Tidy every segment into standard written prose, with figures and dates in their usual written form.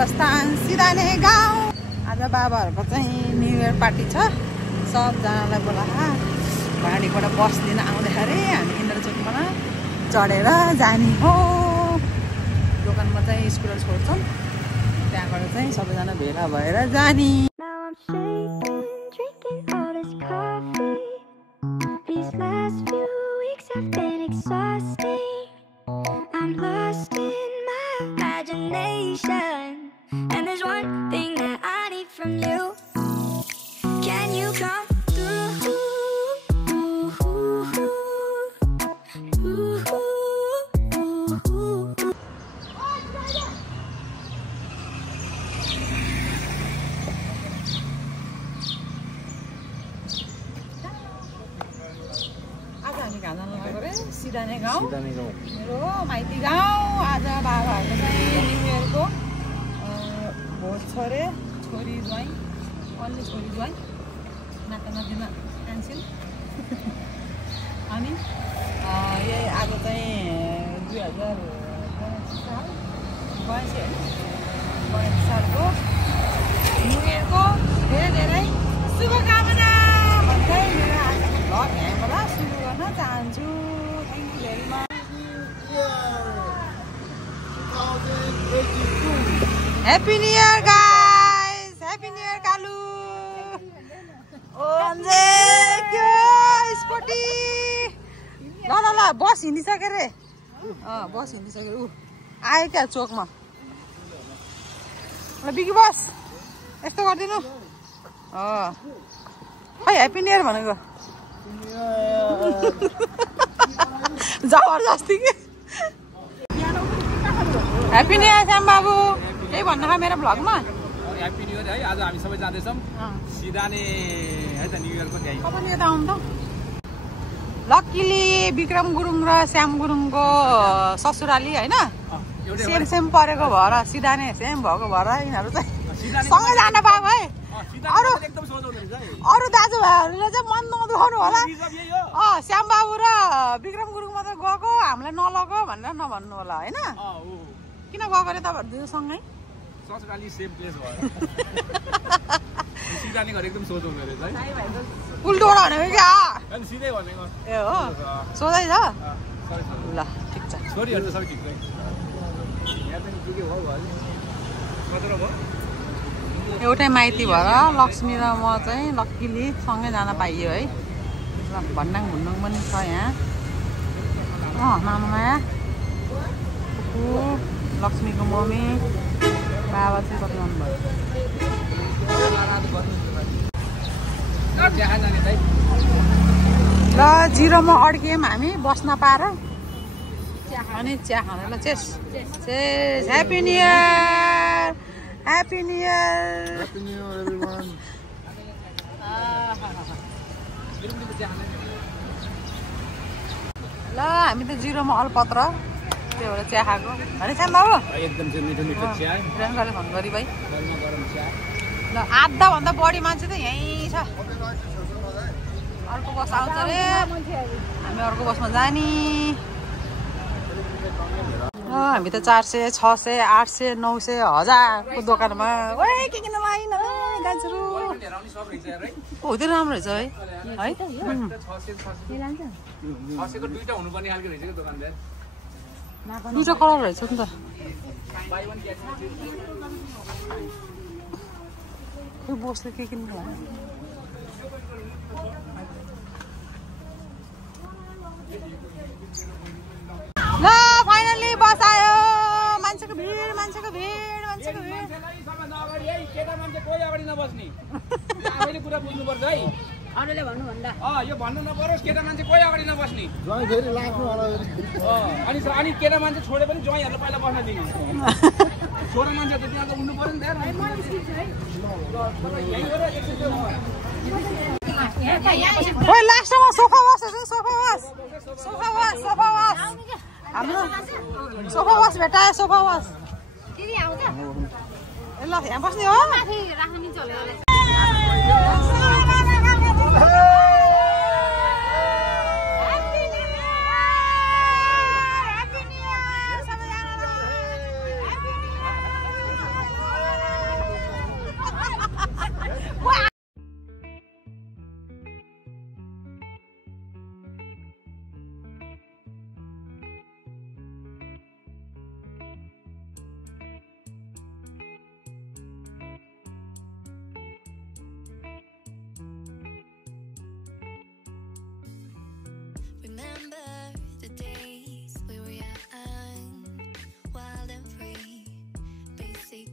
प्रस्थान सिदाने गाउँ। आज बाबाहरूको चाहिँ न्यु इयर पार्टी छ। सबजनालाई बोलाहा गाडीबाट बस लिन आउँदाखेरि हामी इन्द्रचोकबाट चढेर जाने हो। दोकानमा चाहिँ स्कुटर छोड्छौँ, त्यहाँबाट चाहिँ सबैजना भेला भएर जाने। And there's one thing that I need from you. Can you come through? आज हामी घाम लागेको रे सिदाने गाउँ, मेरो माइती गाउँ। आज बाबाहरूको चाहिँ न्यु इयरको भोज छ रे। छोरी ज्वाइँ, अन्य छोरी ज्वाइँ, नाता नातिना क्यान्सिल। अनि यही आज चाहिँ 2082 सालको न्यु इयरको धेरै धेरै शुभकामना भन्दै मेरो आज भ्लग यहाँबाट सुरु गर्न चाहन्छु। Thank you very much. Happy New Year guys! Happy New Year Kalu! Oh Anje, के स्पोर्टी। ल ल ल बस हिँडिसक्यो रे। बस हिँडिसक्यो। उ आयो क्या चोकमा। ल बिगी बस यस्तो गरिदिनु। खै ह्याप्पी न्यु इयर भनेको जबरजस्ती के। ह्याप्पी न्यु इयर श्याम बाबु। केही भन्नु खा मेरो भ्लगमा। ह्याप्पी न्यु इयर है। आज हामी सबै जाँदैछौँ सिदाने है त न्यु इयरको त्यही। कब नि यता आउनु त। लक्कीली विक्रम गुरुङ र श्याम गुरुङको ससुराली होइन सेम सेम परेको भएर सिदाने सेम भएको भएर यिनीहरू चाहिँ सँगै जान पाएको है। अरू दाजुभाइहरूले चाहिँ मन नदुखाउनु होला। श्याम बाबु र विक्रम गुरुङ मात्र गएको, हामीलाई नलग भनेर नभन्नु होला होइन। किन गएको अरे तपाईँहरू दुई सँगै? ससुराली सेम प्लेस भयो। सिदाने घर एकदम सोझाउँदो रहेछ है। उल्टोबाट भनेको क्या? अनि सिधै भनेको। ए हो सोधै छ। ल ठिक छ। छोरीहरू त सबै ठिक छ। यहाँ पनि के भयो भयो कत्रो भयो। एउटै माइती भएर लक्ष्मी र म चाहिँ लक्कीली सँगै जान पाइयो है। ल भन्डाङ भुन्डाङ पनि छ यहाँ। मामामाया लक्ष्मीको मम्मी बाबा चाहिँ कति जानुभयो। ल जिरोमा अड्कियौँ हामी बस्न पाएर। अनि चिया खाने ल चेस चेस। Happy new year. Happy new year. Happy New Year, everyone. ल हामी त जिरोमा अलपत्र त्यो भएर चिया खाएको होइन श्याम बाबु। एकदम मिठो मिठो चिया। प्रेमले फोन गरी भाइ। गरम गरम चिया। ल आधाभन्दा बढी मान्छे त यहीँ छ। अर्को बस आउँछ अरे, हामी अर्को बसमा जाने। हामी त 400, 600, 800, 900, 1000को दोकानमा के किन लाइन दाजुहरू। त्यो राम्रो रहेछ है। दुईटा हुनुपर्ने खालको रहेछ कि दोकानदार। दुईटा कलर रहेछ नि त। खोइ बसले के किन्नु भयो। ल फाइनली बस आयो। मान्छेको भिड मान्छेको भिड मान्छेको भिड। केटा मान्छे कोही अगाडि नबस्ने आफैले कुरा बुझ्नुपर्छ है। अरूले भन्नु भन्दा यो भन्नु नपरोस् केटा मान्छे कोही अगाडि नबस्ने। ज्वाइँ फेरि लाग्नु होला। अनि केटा मान्छे छोडे पनि ज्वाइँहरूलाई पहिला बस्न दिने। छोरा मान्छे त त्यहाँ त उड्नु पर्यो नि त। ओइ लास्टमा सोफा वास छ। सोफा वास सोफा वास सोफा वास हाम्रो सोफा वास भेटायो। सोफा वास ल यहाँ बस्ने हो।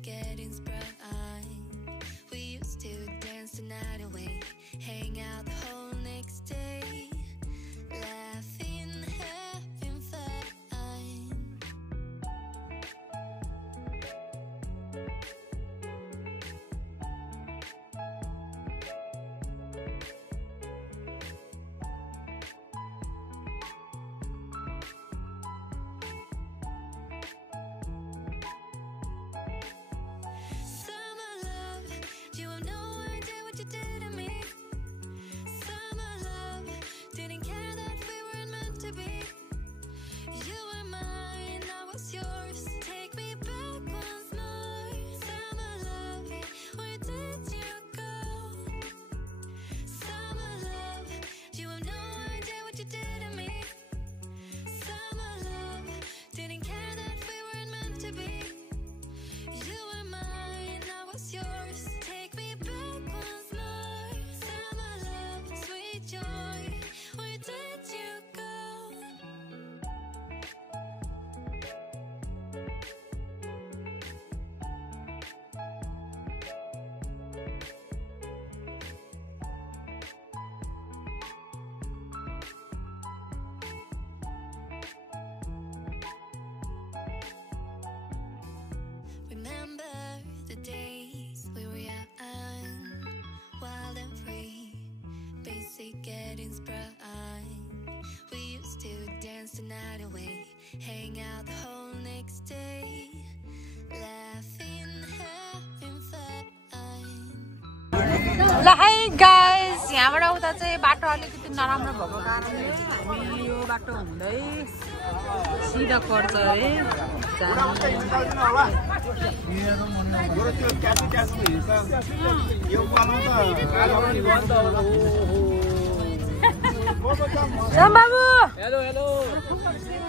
getting sprung. We used to dance the night away, hang out the whole next day, laughing, having fun. Summer love, you have no idea what you did to me. Summer love, didn't care that we weren't meant to be. You were mine, I was yours. Take me back once more. Summer love, where did you go? Summer love, you have no idea what you did to me. Summer love, didn't care that we weren't meant to be. You were mine, I was yours. Take me back once more. Summer love, sweet joy, where did you go? Remember the days we were young, wild and free, basic getting sprung. We used to dance the night away, hang out the whole next day, laughing, having fun. ल है guys, यहाँबाट उता चाहिँ बाटो अलिकति नराम्रो भएको कारणले हामी यो बाटो हुँदै सिधा पर्छ अरे श्याम बाबु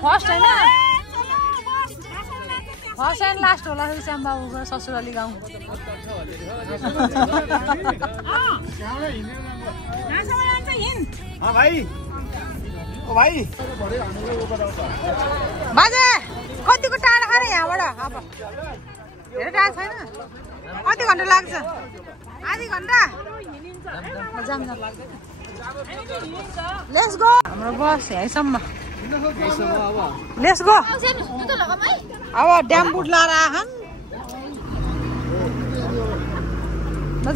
फर्स्ट होइन फर्स्ट एन्ड लास्ट होला श्याम बाबुको ससुराली गाउँ बाजे कतिको टाढा खाने यहाँबाट अब धेरै टाढा छैन कति घन्टा लाग्छ आधी घन्टा लेट्स गो हाम्रो बस यहीँसम्म लेट्स गो अब ड्याम बुट लाएर आखन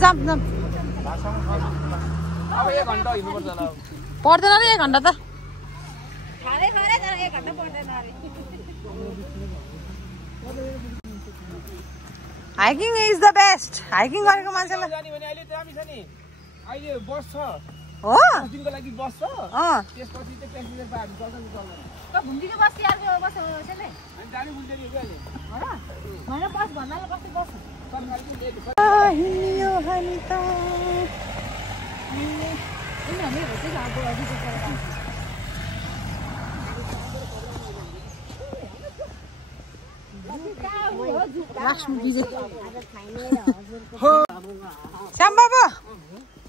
जाम जाम अब 1 घण्टा हिँड्नुपर्छ होला पर्दैन रे 1 घण्टा त खाने खाने तर 1 घण्टा पर्दैन रे hiking is the best hiking गरेको मान्छेलाई जाने भने अहिले ट्राफिक छ नि अहिले बस छ हो दिनको लागि बस छ त्यसपछि चाहिँ प्यासेन्जर पार्टी चल्छ नि चल्दैन त घुम्टीको बस यारको बस हो छैन अनि जाने बुझ्दै हो अहिले हैन बस भन्नाले कति बस सरकारले लेट छ हिँड्यो हामी त इनहरुले होते अब अझै गरेर श्याम बाबु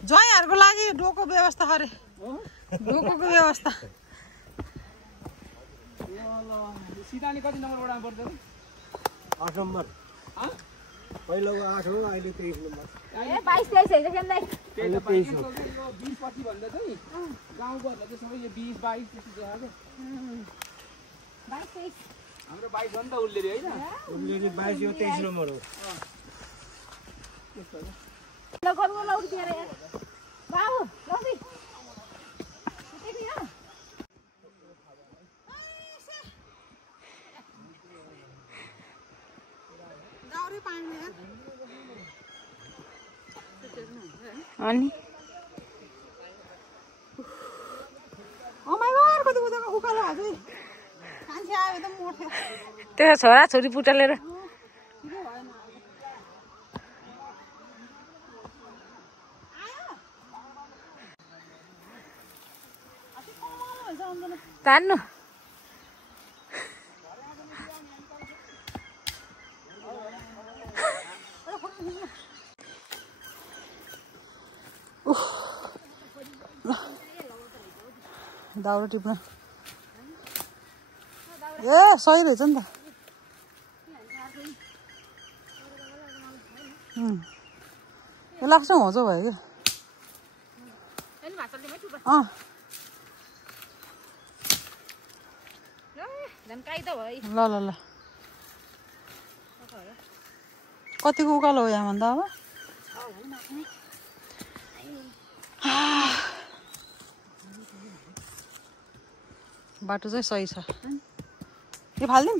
ज्वाइँहरूको लागि डोको व्यवस्था गरे डोकोको व्यवस्था सिधानी कति नम्बर वडामा पर्छ 8 नम्बर पहिलोको 8 हो अहिले 23 नम्बर ए 22 23 हैन केन्दै त्यही त 23 हो यो 20 पछि भन्दा चाहिँ गाउँको भन्दा चाहिँ सबै यो 20 22 त्यस्तो देखाएको 22 23 हाम्रो 22 हो नि त उल्ले हैन उल्ले 22 यो 23 नम्बर हो त्यस्तो हो ल गर्नु ल उठ्यो रे बाबु लसी उठ्यो नि गाउरे पानी अनि ओ माय गॉड कति उदाको उकालो हाजै मान्छे आयो त मोठ्यो त्यो छोरा छोरी पुटालेर तान्नु दाउरा टिप्न ए सही रहेछ नि त यो लाग्छ होचो भयो क्या ल ल ल कतिको उकालो हो यहाँ भन्दा अब बाटो चाहिँ सही छ यो फाल्दिउँ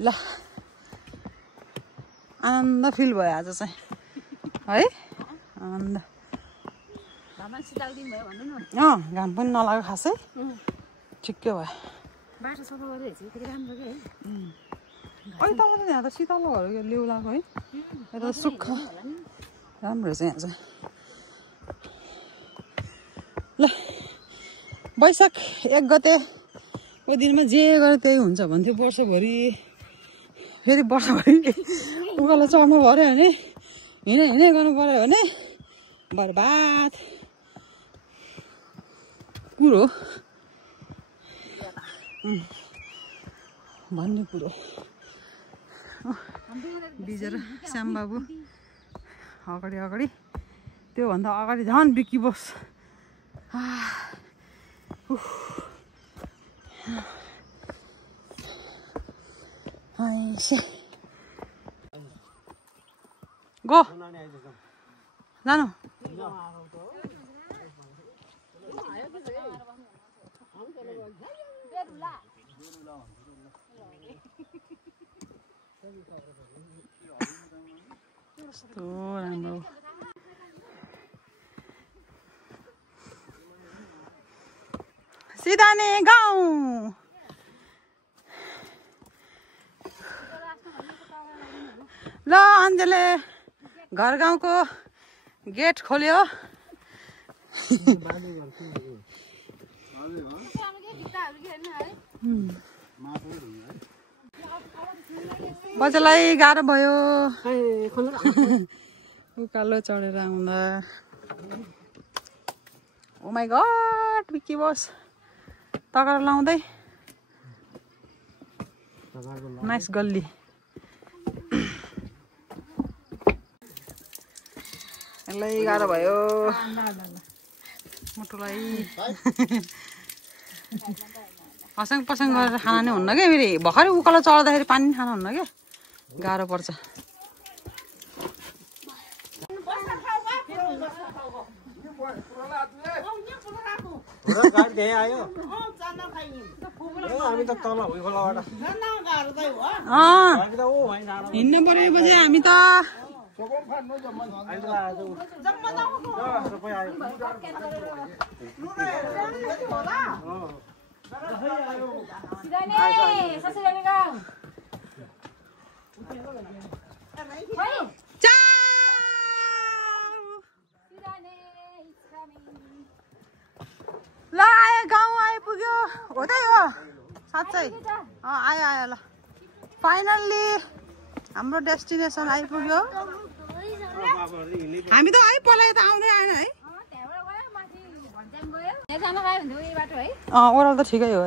ल आनन्द फिल भयो आज चाहिँ है आनन्द घाम पनि नलाग्यो खासै ठिकै भयो बाटो सफा गरेर हेर्छु कति राम्रो के अहिले तल त यहाँ त शीतलहरू यो लेउलाको है यता सुक्खा राम्रो छ यहाँ चाहिँ ल वैशाख 1 गतेको दिनमा जे गरे त्यही हुन्छ भन्थ्यो वर्षभरि फेरि वर्षभरि उकालो चढ्नु पऱ्यो भने हिँडै गर्नु पऱ्यो भने बर्बाद कुरो भन्ने कुरो बिजेर श्यामबाबु अगाडि त्योभन्दा अगाडि झन् बिकी बोस गो जानु कस्तो राम्रो सिधाने गाउँ ल अन्जेले घर गाउँको गेट खोल्यो बच्चालाई गाह्रो भयो उकालो चढेर आउँदा ओ माई गॉड बिकी बस तगार लाउँदै नाइस गल्ली यसलाई गाह्रो भयो मुटुलाई पसङ पसङ गरेर खाना नै हुन्न क्या फेरि भर्खरै उकालो चढ्दाखेरि पानी खाना हुन्न क्या गाह्रो पर्छ हिँड्नु परेपछि हामी त ल आयो गाउँ आइपुग्यो हो त हो साँच्चै आयो ल फाइनल्ली हाम्रो डेस्टिनेसन आइपुग्यो हामी त है पलाइ त आउँदै आएन है ओह्रालो त ठिकै हो है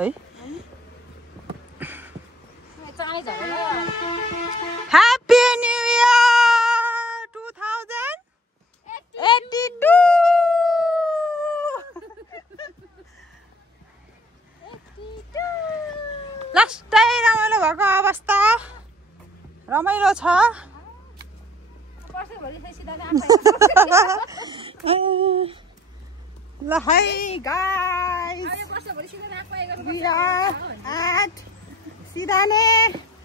ह्याप्पी न्यू इयर 2082 लास्टै रमाइलो भएको अवस्था रमाइलो छ ल है गाइस we are at सिधाने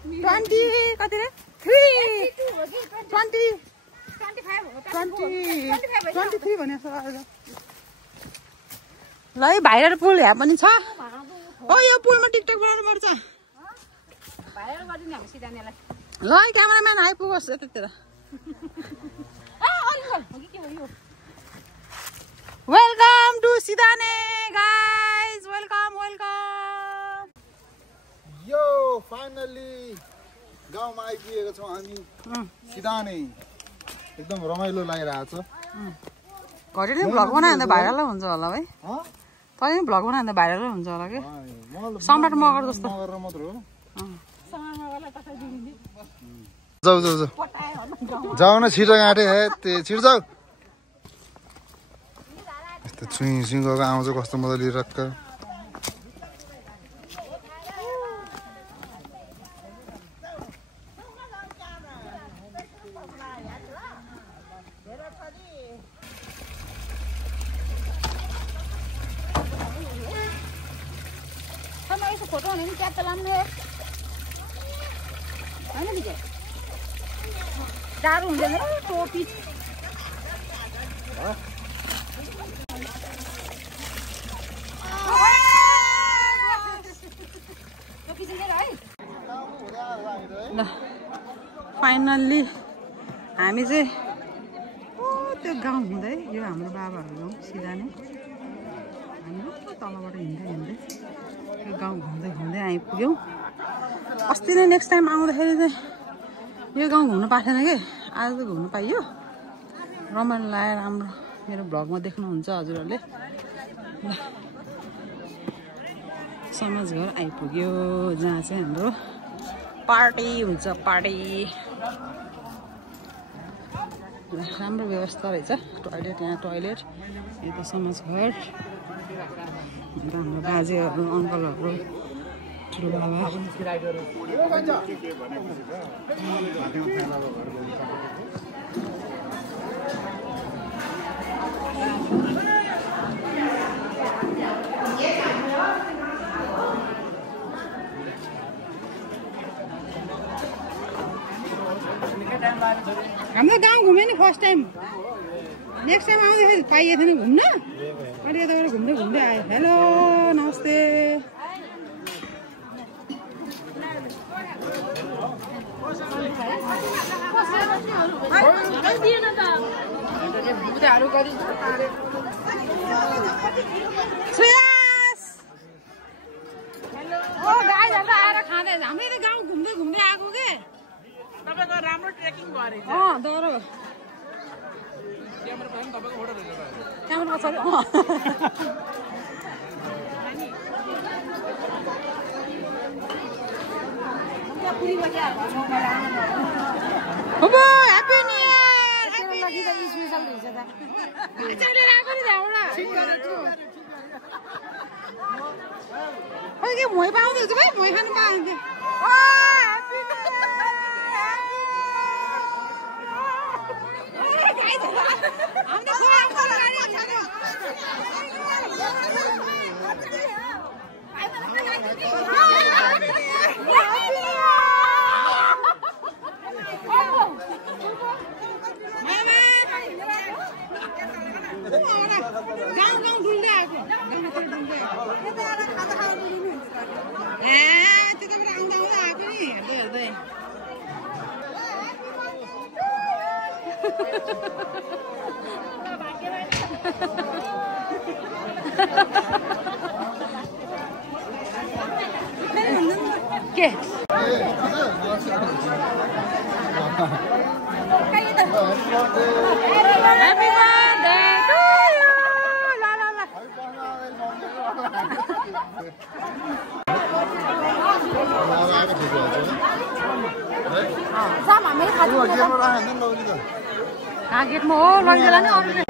20 कति रे 23 भने जस्तो लाग्यो ल है भाइरल पुल यहाँ पनि छ ओ यो पुलमा टिकटक बनाउनु पर्छ ल है क्यामेराम्यान आइपुगोस् यतातिर वेलकम टु सिधाने गाइस वेलकम यो फाइनली गाउँमा आइपुगेको छौँ हामी सिधाने एकदम रमाइलो लागिरहेको छ घरि नै भ्लग बनायो भने त भाइरल हुन्छ होला है तै भ्लग बनाउँदा भाइरल हुन्छ होला कि सम्राट मगर जस्तो जाऊ जाऊ जाऊ न छिटो गाँटे हे छिटो जाऊ यस्तो छुई छुई गएको आउँछ कस्तो मजाले रक्क फोटो हुने नि क्याप्चा लाम्नु होइन दिदी जाडो हुँदैन टोपी ल फाइनल्ली हामी चाहिँ त्यो गाउँ हुँदै यो हाम्रो बाबाहरूको गाउँ सिधा नै हामी तलबाट हिँड्दै हिँड्दै यो गाउँ घुम्दै घुम्दै आइपुग्यौँ अस्ति नै नेक्स्ट टाइम आउँदाखेरि चाहिँ यो गाउँ घुम्नु पाएको थिएन कि आज त घुम्नु पाइयो रमाइलो लाग्यो राम्रो मेरो भ्लगमा देख्नुहुन्छ हजुरहरूले ल समाज घर आइपुग्यो जहाँ चाहिँ हाम्रो पार्टी हुन्छ पार्टी राम्रो व्यवस्था रहेछ टोयलेट यहाँ टोयलेट यता समाज घर अन्त हाम्रो बाजेहरू अङ्कलहरू ठुलो बाबा हाम्रो गाउँ घुम्यो नि फर्स्ट टाइम नेक्स्ट टाइम आउँदाखेरि पाइएको थिएन घुम्न अहिले यताबाट घुम्दै घुम्दै आयो हेलो नमस्ते गाईहरू त आएर खाँदै हामीले त गाउँ घुम्दै घुम्दै आएको के तपाईको राम्रो ट्रेकिङ भयो तर क्यामेरा पनि तपाईको फोटो रहेछ क्यामेरा पछाडि ह्याप्पी न्यू इयर मोही पाउँदैछ भाइ मोही खानु पाउँथ्यो गाउँ गाउँ डुल्दै आएको ए त्यताबाट आउँदा आउँदा आएको नि हेर्दै हेर्दै के Happy birthday to you. La la la. Sama mấy thằng गेटमा राख्दैन लौली त कहाँ गेटमा हो लैजाला नि अरूले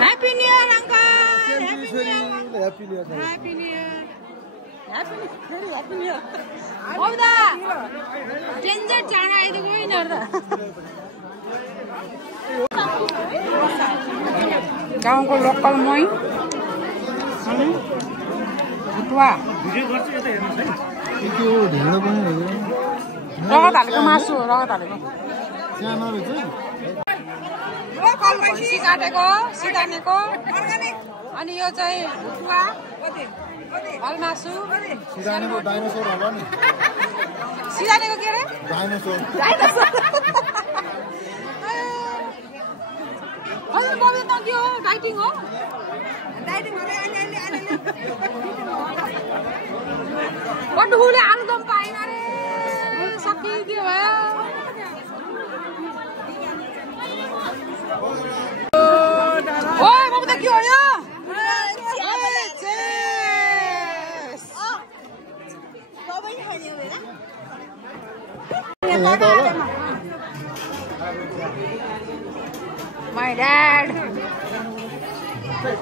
happy new year uncle happy new year happy new year happy new year औदा डेन्जर चाड आइदिएको यिनीहरू त गाउँको लोकल मही भुटुवा त्यो ढेँडो पनि हो रगत हालेको मासु हो रगत हालेको सानो रहेछ भैँसी काटेको सिधानेको अनि यो चाहिँ भुटुवा हल मासु सिधानेको डाइनोसर होला नि सिधानेको के अरे डाइनोसर हजुर बबी त के हो डाइटिङ हो बटुले आलुदम पाएन रे सकिदियो भयो यहाँ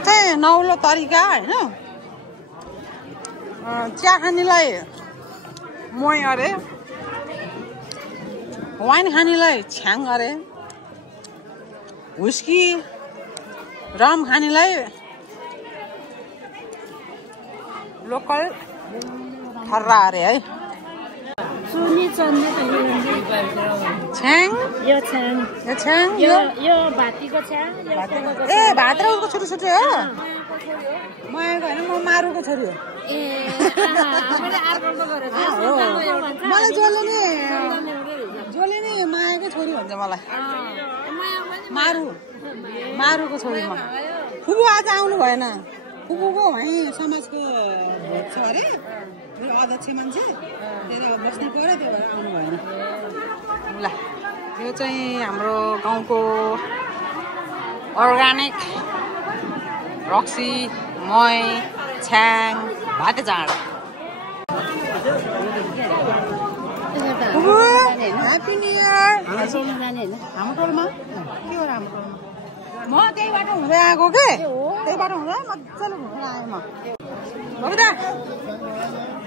चाहिँ नौलो तरिका होइन चिया खानेलाई मोही अरे वाइन खानेलाई छ्याङ अरे हुस्की रम खानेलाई लोकल थर्रा अरे है छ्याङ यो छ्याङ यो छ्याङ यो भातीको छ्याङ ए भात र उसको छोरी छोरी हो मायाको होइन म मारुको छोरी हो मलाई जसले नि मायाकै छोरी भन्छ मलाई मारुको छोरी म फुपू आज आउनु भएन फुपूको है समाजको भोट छ अरे अध्यक्ष मान्छे त्यही बस्नु पऱ्यो त्यही भएर आउनु भएन ल यो चाहिँ हाम्रो गाउँको अर्ग्यानिक रक्सी मही छ्याङ भाते चाड ह्याप्पी न्यु इयर हाम्रो टोलमा के हो हाम्रो टोलमा म त्यही बाटो हुँदै आएको के त्यही बाटो हुँदै मजाले घुमेर आएँ म बबिता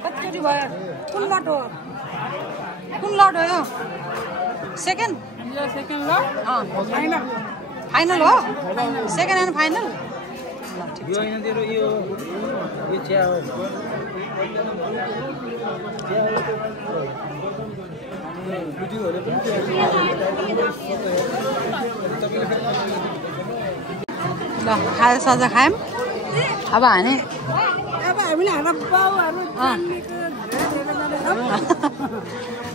कतिचोटि भयो कुन बाटो कुन लट हो यो सेकेन्ड फाइनल हो सेकेन्ड एन्ड फाइनल ल खाजा साजा खायौँ अब हामीले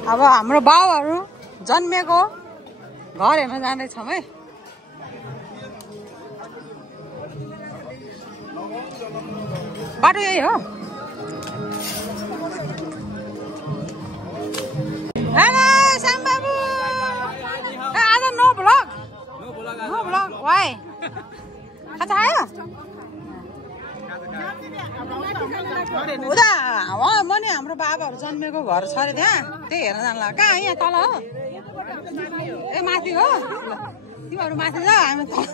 अब हाम्रो बाउहरू जन्मेको घर हेर्न जाँदैछौँ है बाटो यही हो श्याम बाबु आज नो भ्लग वाइ खाजा आयो उता म नि हाम्रो बाबाहरू जन्मेको घर छ अरे त्यहाँ त्यही हेर्न जान्ला कहाँ यहाँ तल हो ए माथि हो तिमीहरू माथि जा हामी तल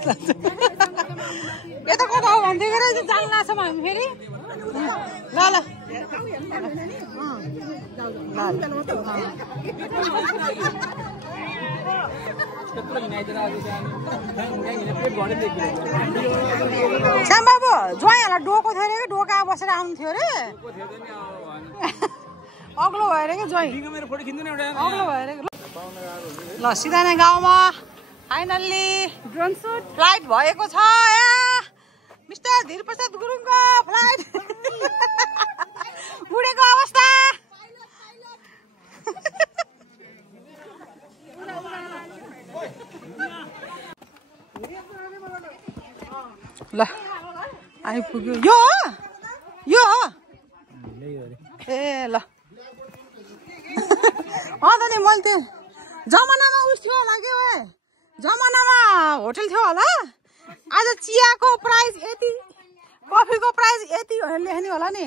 यता कता हो भन्थ्यो कि जानु लाग्छौँ हामी फेरि ल ल श्याम बाबु ज्वाइँहरूलाई डोको थियो अरे कि डोका बसेर आउनु थियो अरे अग्लो भएर कि ज्वाइँ अग्लो भएर ल सिधाना गाउँमा फाइनल्ली ड्रोन सुट फ्लाइट भएको छ मिस्टर धीरप्रसाद गुरुङको फ्लाइट उडेको अवस्था ल आइपुग्यो यो ए ल अन्त नि मैले त्यो जमानामा उस थियो होला के हो जमानामा होटल थियो होला आज चियाको प्राइस यति कफीको प्राइस यति भनेर लेख्ने होला नि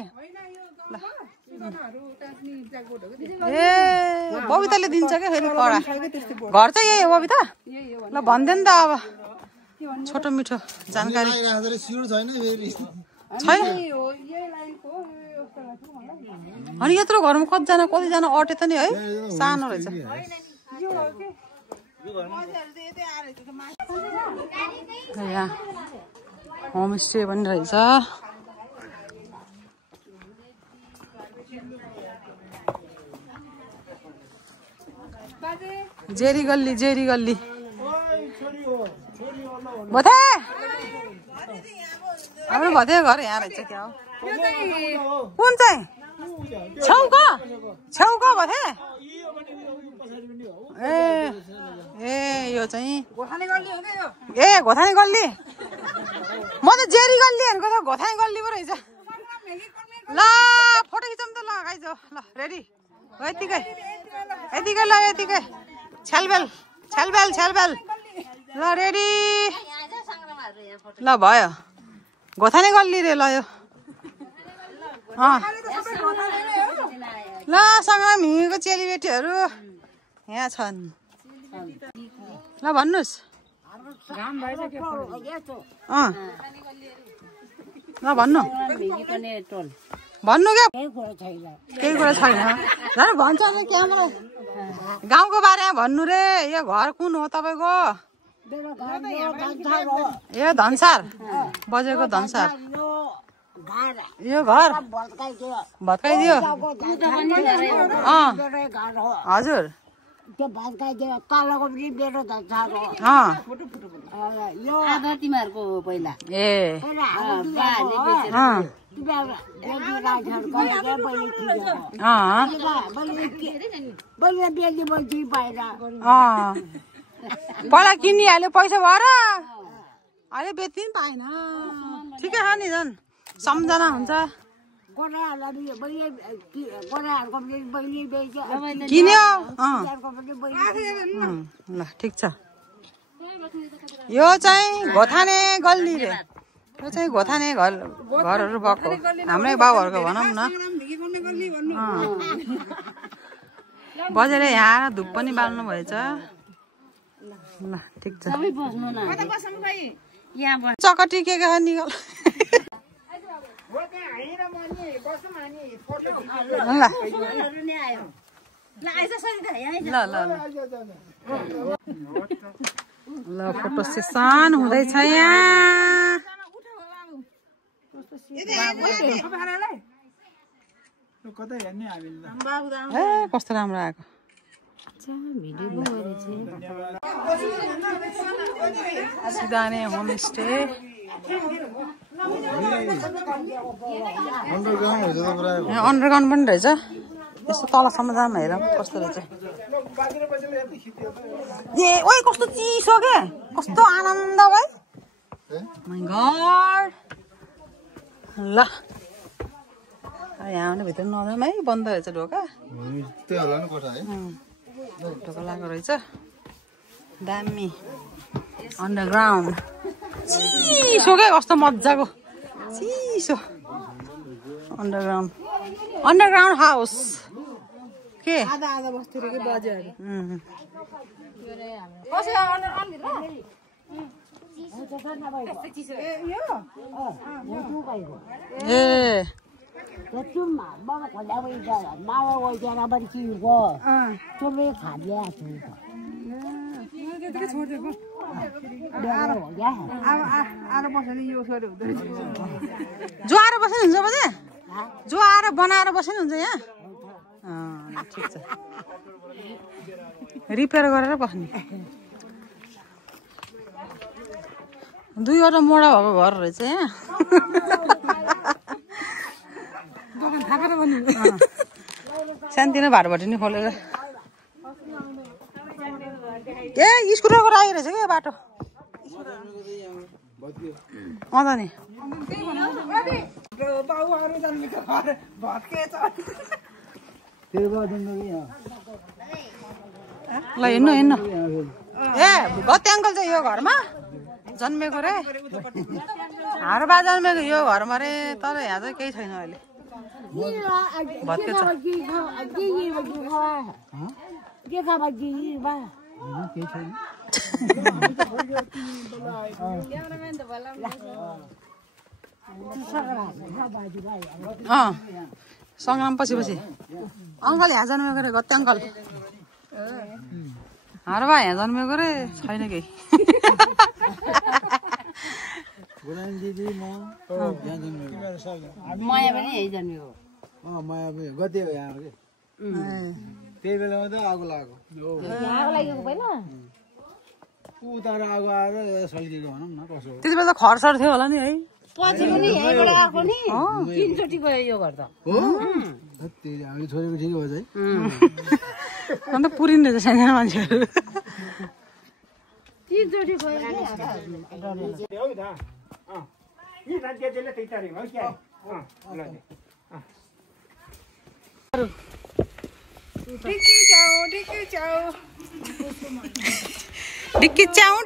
ए बबिताले दिन्छ क्या फेरि कडा घर चाहिँ यही हो बबिता ल भन्दैन त अब छोटो मिठो जानकारी छैन अनि यत्रो घरमा कतिजना अटे त नि है सानो रहेछ यहाँ होमस्टे पनि रहेछ जेरी गल्ली भथे हाम्रो भथे घर यहाँ रहेछ क्या हो कुन चाहिँ छेउको भथे ए यो चाहिँ घोथानी गल्ली म त जेरी गल्ली हेरेको त घोथानी गल्ली पो रहेछ ल फोटो खिचौँ त ल गाइज ल रेडी यतिकै ल यतिकै छ्यालबेल ल रेडी ल भयो गोथाने गल्ली रे ल यो ल सङ्ग्राम हिँडेको चेलीबेटीहरू यहाँ छन् ल भन्नुहोस् ल भन्नु भन्नु क्या केही कुरा छैन भन्छ नि क्यामेरा गाउँको बारेमा भन्नु रे यो घर कुन हो तपाईँको यो धनसार बजेको धनसार यो घर भत्काइदियो हजुर त्यो भत्काइदियो तलको पनि मेरो धनसार हो यो आधा तिमीहरूको हो पहिला ए पहिला किनिहाल्यो पैसा भएर अहिले बेच्नु पनि पाएन ठिकै छ नि झन् सम्झना हुन्छ किन्यो ल ठिक छ यो चाहिँ घोथाने गल्ली रे यो चाहिँ घोथाने घरहरू भएको हाम्रै बाउहरूको भनौँ न बजेर यहाँ आएर धुप पनि बाल्नु भएछ ल ठिक छ चकटी के निकाल ल फोटो सेसन हुँदैछ यहाँ कस्तो राम्रो आएको सिधाने होमस्टे अन्डरग्राउन्ड पनि रहेछ यस्तो तलसम्म जाम हेर कस्तो रहेछ ए ओइ कस्तो चिसो के कस्तो आनन्द भाइ माइ गॉड ल यहाँ आउने भित्र नजाम है बन्द रहेछ ढोका ढोका लगाएको रहेछ दामी अन्डरग्राउन्ड चिसो क्या कस्तो मजाको चिसो अन्डरग्राउन्ड हाउस के आधा आधा बस्ती रे के बजेहरु जो आएर बस्नु हुन्छ बजे जो आएर बनाएर बस्नु हुन्छ यहाँ ठिक छ रिपेयर गरेर बस्ने दुईवटा मोडा भएको घर रहेछ यहाँ सानोतिनो भाटभटी नि खोलेर ए स्कुटरको राखेको रहेछ क्या बाटो त नि ल हेर्नु हेर्नु ए गते अङ्कल चाहिँ यो घरमा जन्मेको रे हाम्रो बा जन्मेको यो घरमा रे तर यहाँ चाहिँ केही छैन अहिले भत्के छ सङ्ग्राम पछि पछि अङ्कल यहाँ जन्मेको रे गते अङ्कल हाम्रो बा यहाँ जन्मेको रे छैन केही माया पनि यही जन्मेको माया पनि गते हो यहाँ के त्यही बेलामा त आगो लागेको आगो लागेको पहिला उतार आगो आएर सल्किएको भनौँ न कसो त्यति बेला त खरसर थियो होला नि है पछि पनि यहीँबाट आएको नि तीनचोटि गयो यो घर त हो हामी छोडेको ठिक हो है अन्त पुरिने रहेछ सानो मान्छेहरू तीनचोटि गयो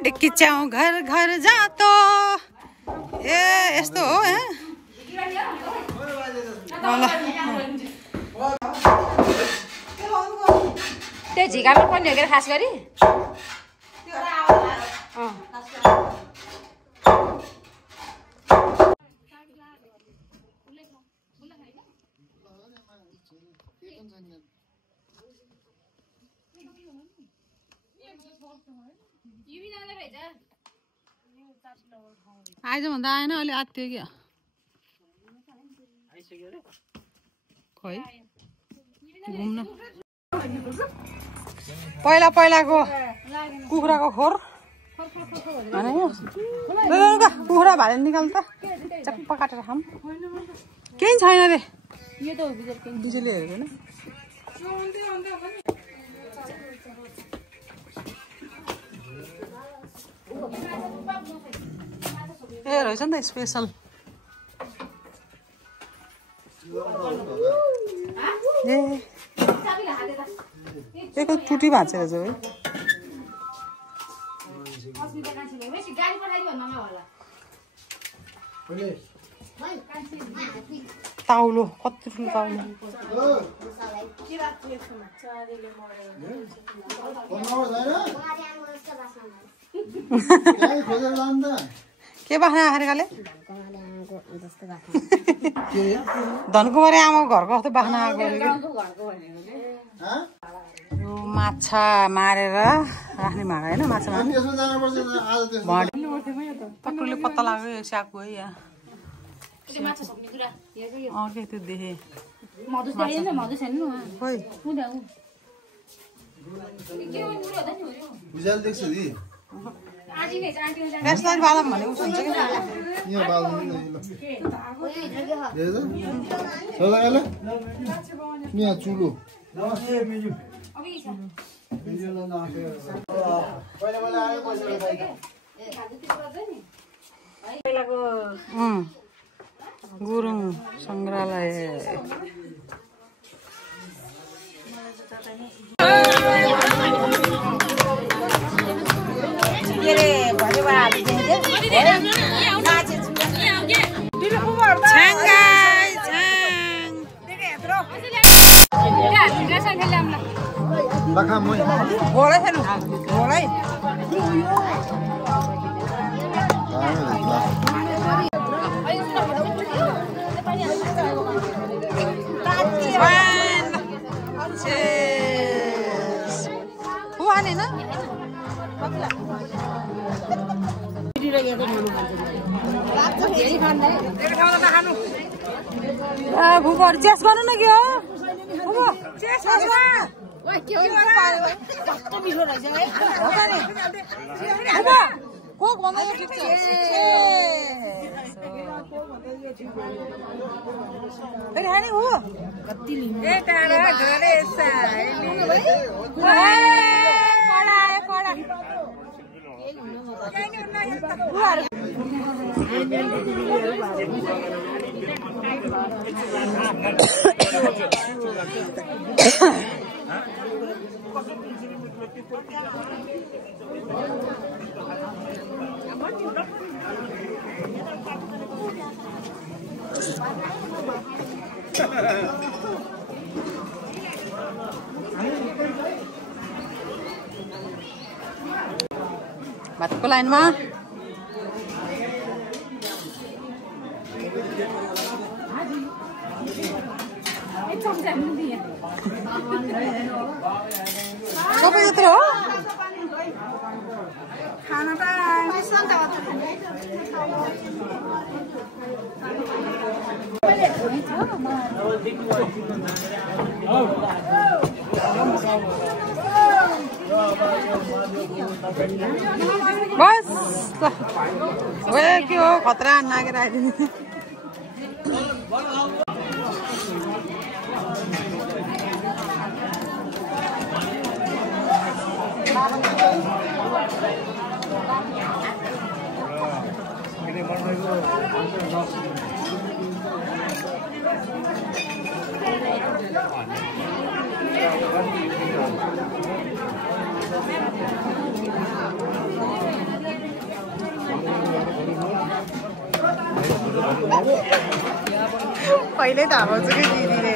डिक्की चाऊ घर घर जातो ए यस्तो हो त्यो झिकामा पनि हो के खास गरी आइज भन्दा आएन अलि आत्तियो क्या खै घुम्न पहिलाको कुखुराको खोर कुखुरा भाले निकाल त चप्पा काटेर खाऊँ केही छैन रे डिजेलले हेर्दैन ए रहेछ नि त स्पेसल ए एक टुटी भाँच्छ रहेछ है ताउलो कति ठुलो ताउलो के बाख्ना आखेकाले धनकुमारी आमाको घरको जस्तो बाख्ना आएको यो माछा मारेर राख्ने भाँडा होइन माछा मार्ने पत्ता लाग्यो यो स्याकको है यहाँ अर्कै त्यो देखेँ रेस्टुरेन्ट बालम भने उस हुन्छ कि यहाँ चुलो गुरुङ संग्रहालय भुकहरू चेस गर्नु न के हो कोक भन्दा यो ठिक छ फेरि हाने हो कति लिनु ए टाढा घरे साइली पढा भातको लाइनमा सबै यत्रो हो खाना त बस के हो खतरा नागेर आइदिनु पहिल्यै थाहा पाउँछ कि दिदीले